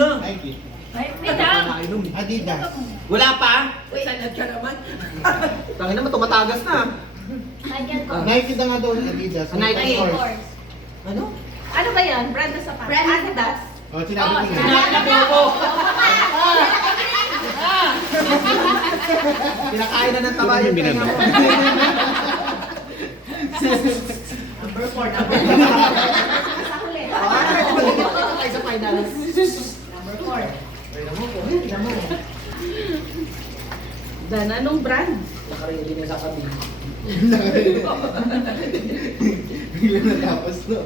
muna. Nike. Wait lang. Adidas. Wala pa? Wait. Sanad ka naman. Tangin naman, tumatagas na. Michael Kors. Nike na nga daw Adidas. Nike. Of course. Kors. Ano? Ano ba yan? Brand na sapatos? Brand na Adidas? Oh, sinabi ko nga. Sinabi na po. Pinakain na ng taba yung tenga mo. Number 4, number 4. Sa huli. Tayo sa finals. Number 4. Dan, anong brand? Nakarili na sa kabi. Bigla na tapos no.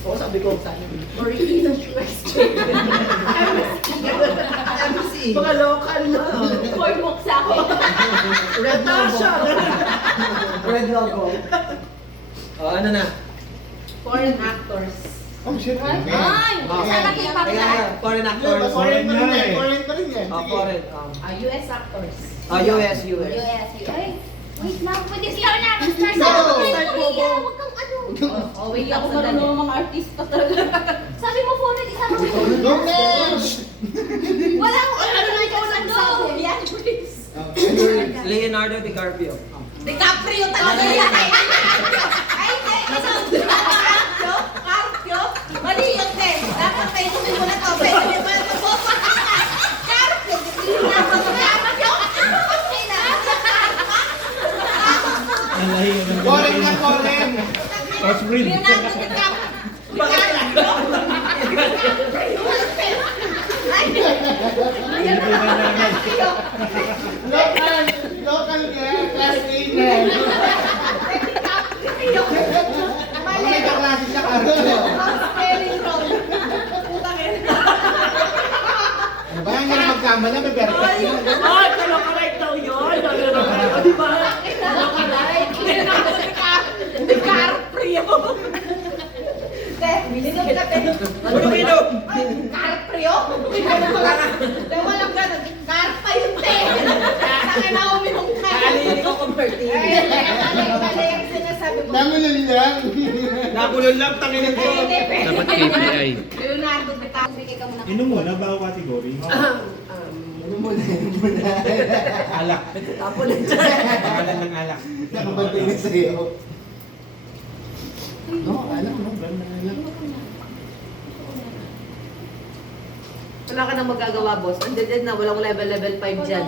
Oo, sabi ko sa akin. Original US. MC. Mga local na. For book sa akin. Red logo. Red logo. Oh, ano na? Foreign actors. Oh, shit. Ay! Oh, Sana K-pop kaya, na. foreign actors. Foreign pa rin yan. Foreign pa rin yan. Oh, Sige. foreign. US actors. US. US. Ay, wait lang. Pwede siya na. Start No. Start mo. Huwag kang ano. Oh, wait ako marunong mga artista talaga. Sabi mo foreign, isama mo. Go next! Wala akong ano na ikaw nagsabi. Yan, please. Leonardo DiCaprio. DiCaprio talaga yan. Ay, hindi. Carpio? Carpio? Mali yun, te. Dapat tayo mo na to. Pwede mo na to. Carpio? Carpio? Foreign na foreign! Leonardo DiCaprio. Local! Local nga! Class A na! Baka may kaklase siya ka. Spelling wrong. Putang ina. Ano ba? Nga na magkamala, may berkat na. Ay, kalokorek daw yun. O, di ba? Leonardo DiCaprio. Te, binom ka, te. Ano binom? Carprio? Te, walang ganun. Carpa yun, te. Saka na uminom ka. Kaalili ko converting. Mali ang sinasabi mo. Namulan lang. Nabulol lang, tanginin ko. Dapat KPI. Leonardo DiCaprio. Bigay ka muna. Inom mo na bago category. Ano muna? Alak. Tapo na dyan. Pangalan ng alak. Nakabantay na sa'yo. No, alam mo, brand na alam. Wala ka nang magagawa, boss. Andiyan na, walang level 5 dyan.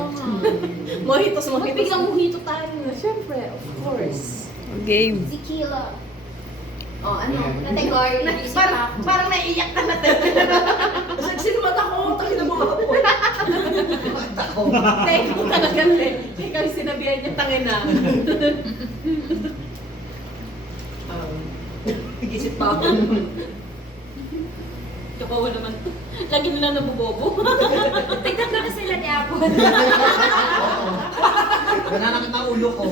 Mojitos, mojitos. Biglang mojito tayo. Siyempre, of course. Game. Tequila. Oh, ano? Category. Parang naiiyak ka na tayo. Sinumat ako, tangin mo ako. Thank you talaga, te. Ikaw yung sinabihan niya, tangin na. Nag-isip pa ako. Kapawa naman. Lagi nila nabubobo. Tignan ko na sila ni Apple. Nananakit ang ulo ko.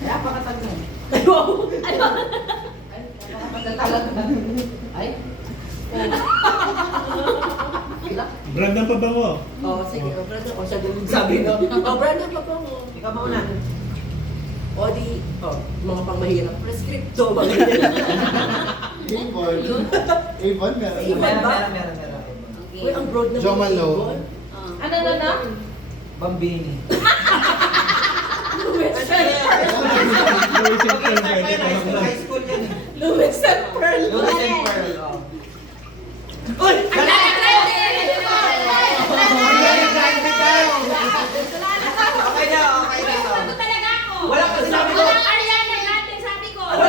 Kaya pakatagnan. Ay, wow. Ano? Talaga. Ay. Brand ng pabango. Oh, sige. Oh, brother. O, siya din sabi no. Oh, brother, pa po mo. Ikaw mauna. O, di, mga pangmahirap. Prescripto, mga Avon. Avon, meron. Meron. Uy, ang broad na. Jo Malone. Avon. Ano? Bambini. Louis Louis and Pearl pwede ka High mag- school yan eh. Louis and Pearl. Louis and Pearl. oh. Uy! Okay na. Ano talaga ako? Wala pa sinabi ko. Walang Ariana Grande, sabi ko. Wala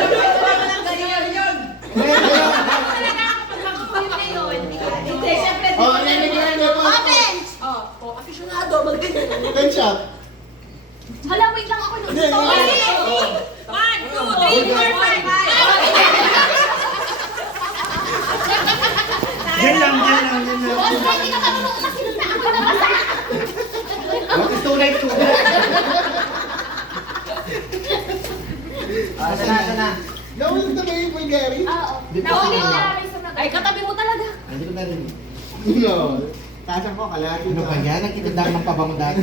ganyan yun. Ano talaga ako pag mag-uwi na yun? Hindi, syempre. Oh, nalagyan na po. Orange! Oh, aficionado. Magganyan. Pen shop. Hala, wait lang ako. Hindi, hindi. 1, 2, 3, 4, 5. Yan lang. Boss, hindi ka marunong umasilita ako na basa. What is tunay to? Sana. Gawin ito ba yung Bulgari? Oo. Dito Nahuli sila. na rin sa Ay, katabi mo talaga. Hindi ko na rin. No. Tasang ko, kalahati. Ano ba yan? Nagkitandang ng pabango dati.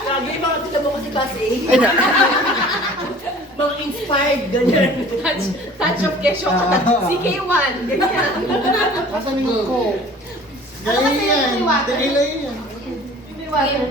Lagi, mga tila mo kasi klase A. mga inspired, ganyan. Touch of kesyo ka. CK1, ganyan. Asan yung Coke? Ano kasi yung Ganyan, water? tequila yan. May water.